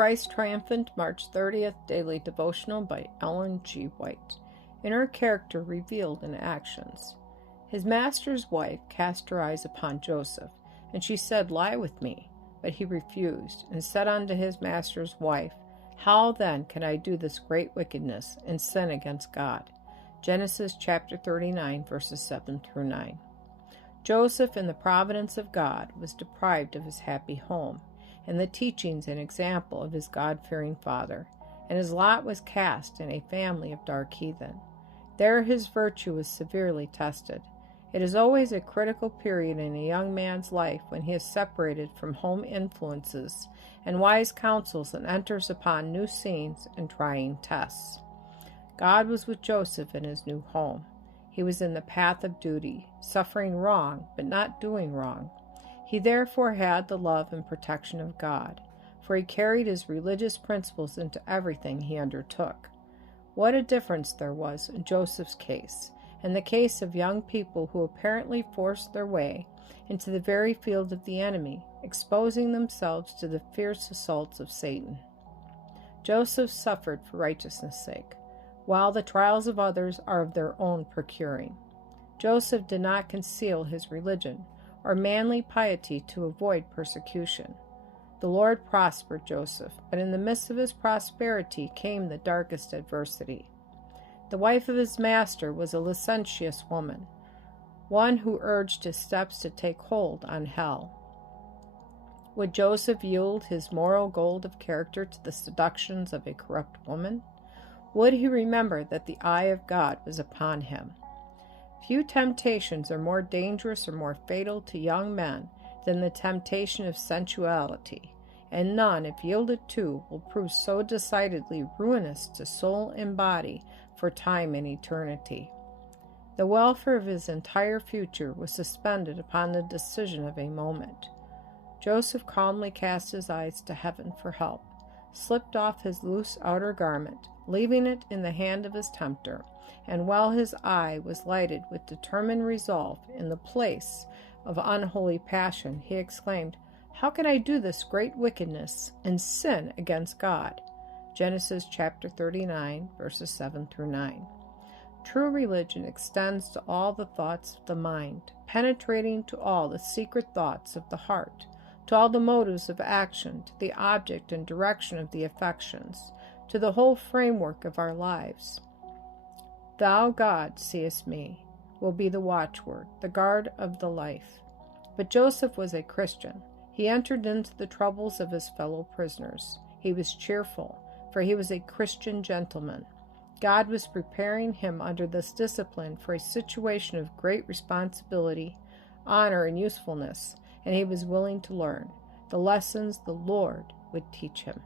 Christ Triumphant, March 30th, Daily Devotional by Ellen G. White. Inner character revealed in actions. His master's wife cast her eyes upon Joseph, and she said, "Lie with me." But he refused, and said unto his master's wife, "How then can I do this great wickedness, and sin against God?" Genesis chapter 39, verses 7 through 9. Joseph, in the providence of God, was deprived of his happy home, and the teachings and example of his God-fearing father, and his lot was cast in a family of dark heathen. There his virtue was severely tested. It is always a critical period in a young man's life when he is separated from home influences and wise counsels and enters upon new scenes and trying tests. God was with Joseph in his new home. He was in the path of duty, suffering wrong, but not doing wrong. He therefore had the love and protection of God, for he carried his religious principles into everything he undertook. What a difference there was in Joseph's case, and the case of young people who apparently forced their way into the very field of the enemy, exposing themselves to the fierce assaults of Satan. Joseph suffered for righteousness' sake, while the trials of others are of their own procuring. Joseph did not conceal his religion or manly piety to avoid persecution. The Lord prospered Joseph, but in the midst of his prosperity came the darkest adversity. The wife of his master was a licentious woman, one who urged his steps to take hold on hell. Would Joseph yield his moral gold of character to the seductions of a corrupt woman? Would he remember that the eye of God was upon him? Few temptations are more dangerous or more fatal to young men than the temptation of sensuality, and none, if yielded to, will prove so decidedly ruinous to soul and body for time and eternity. The welfare of his entire future was suspended upon the decision of a moment. Joseph calmly cast his eyes to heaven for help, slipped off his loose outer garment, leaving it in the hand of his tempter, and while his eye was lighted with determined resolve in the place of unholy passion, he exclaimed, "How can I do this great wickedness and sin against God?" Genesis chapter 39, verses 7 through 9. True religion extends to all the thoughts of the mind, penetrating to all the secret thoughts of the heart, to all the motives of action, to the object and direction of the affections, to the whole framework of our lives. "Thou, God, seest me," will be the watchword, the guard of the life. But Joseph was a Christian. He entered into the troubles of his fellow prisoners. He was cheerful, for he was a Christian gentleman. God was preparing him under this discipline for a situation of great responsibility, honor, and usefulness, and he was willing to learn the lessons the Lord would teach him.